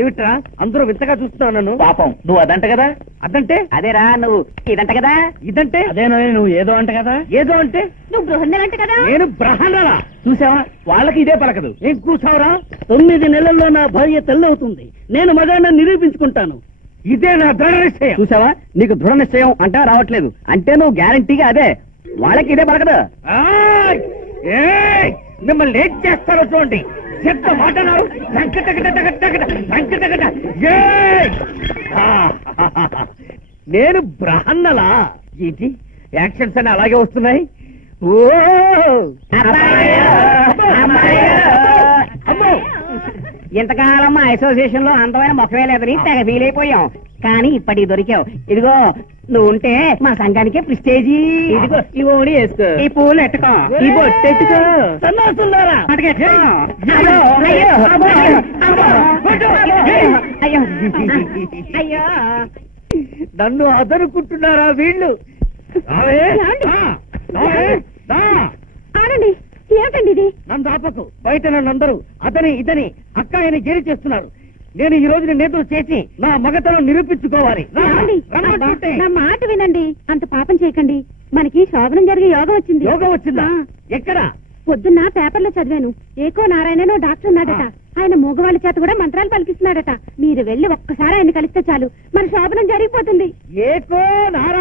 ఏమిట్రా అందరూ వింతగా చూస్తున్నావు నన్ను? పాపం నువ్వు అదంట కదా. అదంటే అదేరా నువ్వు ఇదంట కదా. ఇదంటే అదేనా నువ్వు ఏదో అంట కదా. ఏదో అంటే నువ్వు బృహన్నలంట కదా. నేను బ్రహ్మణరా. చూసావా వాళ్ళకి ఇదే పలకదు. ఏం కూర్చావురా? 9 నెలల్లో నా భార్య తెల్లవుతుంది. నేను మగాన్ని నిరూపించుకుంటాను. ఇదే నా దృఢ నిశ్చయం. చూసావా నీకు దృఢ నిశ్చయం అంటే రావట్లేదు. అంటే నువ్వు గ్యారంటీగా అదే. వాళ్ళకి ఇదే పలకదు. ఆయ్! ఏయ్! మిమ్మల్ని ఏం చేస్తారో చూడండి. చెత్త మాటన్నారు. నేను బ్రహ్మణలా. ఏంటి యాక్షన్స్ అని అలాగే వస్తున్నాయి? ఓ అమ్మో! ఇంతకాలం మా అసోసియేషన్ లో అందమైన మొక్కవే లేదని తెగ ఫీల్ అయిపోయాం. కానీ ఇప్పటికి దొరికావు. ఇదిగో నువ్వు ఉంటే మా సంఘానికే ప్రిస్టేజీ. ఇదిగో ఈ ఓడి వేసుకో, ఈ పూలు ఎట్టుకో, ఈ బొట్టు ఎట్టుకో. సన్నాసులారా! అటుకెట్టుకో. అయ్యో అయ్యో అమ్మో, అయ్యో అయ్యో. నన్ను అదనుకుంటున్నారా వీళ్ళు? రావే! రావే! రా! ఆడండి, ఏమిటండి ఇది? నన్ను ఆపకు. బయట నన్నందరూ అతని ఇతని అక్కాయని జైలు చేస్తున్నారు. నేను ఈ రోజు నేతో చేసి నా మగతనం నిరూపించుకోవాలి. రా! ఏమండి? రమ్మంటుంటే. నా మాట వినండి. అంత పాపం చేయకండి. మనకి శోభనం జరిగే యోగం వచ్చింది. యోగం వచ్చిందా? ఎక్కడ? పొద్దున్న పేపర్లో చదివాను. ఏకో నారాయణనో డాక్టర్ ఉన్నాడట. ఆయన మూగవాళ్ళ చేత కూడా మంత్రాలు పలికిస్తున్నాడట. మీరు వెళ్లి ఒక్కసారి ఆయన కలిస్తే చాలు మన శోభనం జరిగిపోతుంది. ఏకో నారా